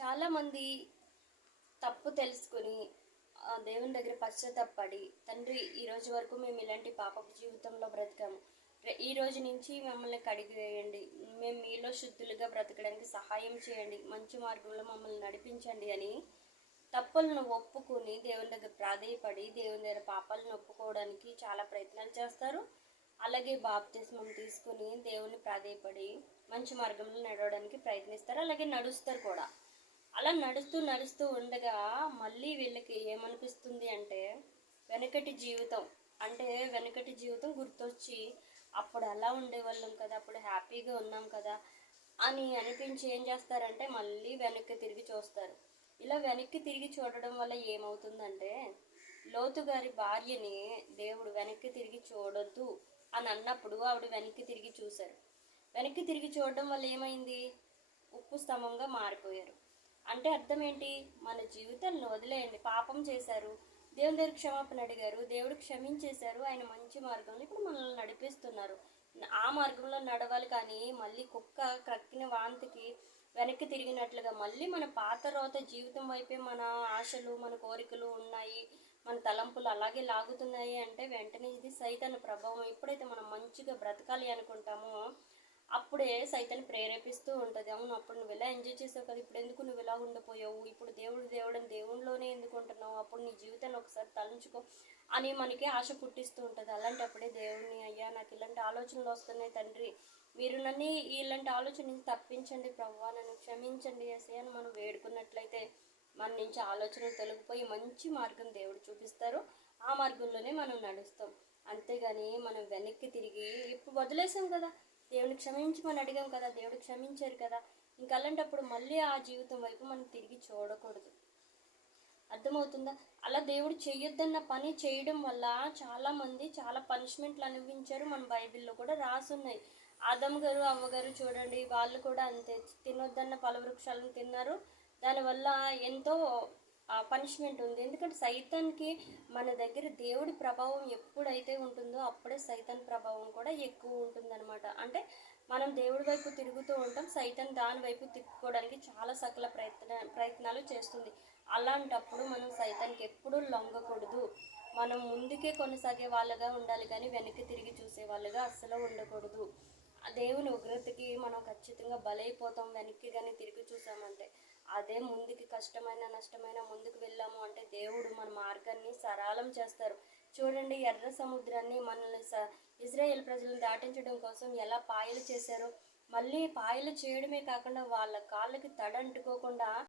చాలామంది తప్పు తెలుసుకొని దేవుని దగ్గర పశ్చాత్తాపపడి, తండ్రి ఈ రోజు వరకు మేము ఇలాంటి పాపపు జీవితంలో బ్రతికాము. ఈ రోజు నుంచి మమ్మల్ని కడిగి వేయండి. మేము మీలో శుద్ధులుగా బ్రతకడానికి సహాయం చేయండి. మంచి మార్గంలో మమ్మల్ని నడిపించండి అని తప్పులను ఒప్పుకొని దేవుని దగ్గర ప్రాధేయపడి దేవుని దగ్గర పాపాలను ఒప్పుకోవడానికి చాలా ప్రయత్నాలు చేస్తారు. అలాగే బాప్తిస్మం తీసుకుని దేవుని ప్రాధేయపడి మంచి మార్గంలో నడవడానికి ప్రయత్నిస్తారు. అలాగే నడుస్తారు కూడా. అలా నడుస్తూ నడుస్తూ ఉండగా మళ్ళీ వీళ్ళకి ఏమనిపిస్తుంది అంటే వెనకటి జీవితం గుర్తొచ్చి అప్పుడు అలా ఉండేవాళ్ళం కదా, అప్పుడు హ్యాపీగా ఉన్నాం కదా అని అనిపించి ఏం చేస్తారంటే మళ్ళీ వెనక్కి తిరిగి చూస్తారు. ఇలా వెనక్కి తిరిగి చూడడం వల్ల ఏమవుతుందంటే, లోతు గారి భార్యని దేవుడు వెనక్కి తిరిగి చూడొద్దు అని అన్నప్పుడు ఆవిడ వెనక్కి తిరిగి చూశారు. వెనక్కి తిరిగి చూడడం వల్ల ఏమైంది? ఉప్పు స్తంభంగా మారిపోయారు. అంటే అర్థం ఏంటి? మన జీవితాలను వదిలేయండి. పాపం చేశారు, దేవుని దగ్గర క్షమాపణ అడిగారు, దేవుడు క్షమించేశారు, ఆయన మంచి మార్గంలో ఇప్పుడు మనల్ని నడిపిస్తున్నారు. ఆ మార్గంలో నడవాలి. కానీ మళ్ళీ కుక్క క్రక్కిన వాంతికి వెనక్కి తిరిగినట్లుగా మళ్ళీ మన పాత రోత జీవితం వైపే మన ఆశలు, మన కోరికలు ఉన్నాయి, మన తలంపులు అలాగే లాగుతున్నాయి అంటే వెంటనే ఇది సైతాను ప్రభావం. ఎప్పుడైతే మనం మంచిగా బ్రతకాలి అనుకుంటామో అప్పుడే సైతాన్ని ప్రేరేపిస్తూ ఉంటుంది. అవును, అప్పుడు నువ్వు ఇలా ఎంజాయ్ చేసావు కదా, ఇప్పుడు ఎందుకు నువ్వు ఇలా ఉండిపోయావు, ఇప్పుడు దేవుడని దేవునిలోనే ఎందుకు ఉంటున్నావు, అప్పుడు నీ జీవితాన్ని ఒకసారి తలంచుకో అని మనకి ఆశ పుట్టిస్తూ ఉంటుంది. అలాంటప్పుడే దేవుడిని, అయ్యా నాకు ఇలాంటి ఆలోచనలు వస్తున్నాయి తండ్రి, మీరు నన్ను ఇలాంటి ఆలోచన నుంచి తప్పించండి ప్రభువా, నన్ను క్షమించండి యేసయ్య అని మనం వేడుకున్నట్లయితే మన నుంచి ఆలోచనలు తొలగిపోయి మంచి మార్గం దేవుడు చూపిస్తారు. ఆ మార్గంలోనే మనం నడుస్తాం. అంతేగాని మనం వెనక్కి తిరిగి ఇప్పుడు వదిలేసాం కదా, దేవుని క్షమించమని అడిగాం కదా, దేవుడు క్షమించారు కదా, ఇంకా అలాంటప్పుడు మళ్ళీ ఆ జీవితం వైపు మనం తిరిగి చూడకూడదు. అర్థమవుతుందా? అలా దేవుడు చెయ్యొద్దన్న పని చేయడం వల్ల చాలామంది చాలా పనిష్మెంట్లు అనుభవించారు. మన బైబిల్లో కూడా రాసున్నాయి. ఆదమ్ గారు, అవ్వగారు చూడండి, వాళ్ళు కూడా అంతే, తినొద్దన్న ఫలవృక్షాలను తిన్నారు. దానివల్ల ఎంతో పనిష్మెంట్ ఉంది. ఎందుకంటే సైతాన్కి మన దగ్గర దేవుడి ప్రభావం ఎప్పుడైతే ఉంటుందో అప్పుడే సైతాన్ ప్రభావం కూడా ఎక్కువ ఉంటుందన్నమాట. అంటే మనం దేవుడి వైపు తిరుగుతూ ఉంటాం, సైతాన్ దాని వైపు తిప్పుకోవడానికి చాలా సకల ప్రయత్నాలు చేస్తుంది. అలాంటప్పుడు మనం సైతాన్కి ఎప్పుడూ లొంగకూడదు. మనం ముందుకే కొనసాగే వాళ్ళగా ఉండాలి, కానీ వెనక్కి తిరిగి చూసే వాళ్ళగా అస్సలు ఉండకూడదు. దేవుని ఉగ్రతకి మనం ఖచ్చితంగా బలైపోతాం వెనక్కి కానీ తిరిగి చూసామంటే. అదే ముందుకి కష్టమైన నష్టమైన ముందుకు వెళ్ళాము అంటే దేవుడు మన మార్గాన్ని సరళం చేస్తారు. చూడండి, ఎర్ర సముద్రాన్ని మనల్ని ఇజ్రాయేల్ ప్రజలను దాటించడం కోసం ఎలా పాయలు చేశారో, మళ్ళీ పాయలు చేయడమే కాకుండా వాళ్ళ కాళ్ళకి తడ అంటుకోకుండా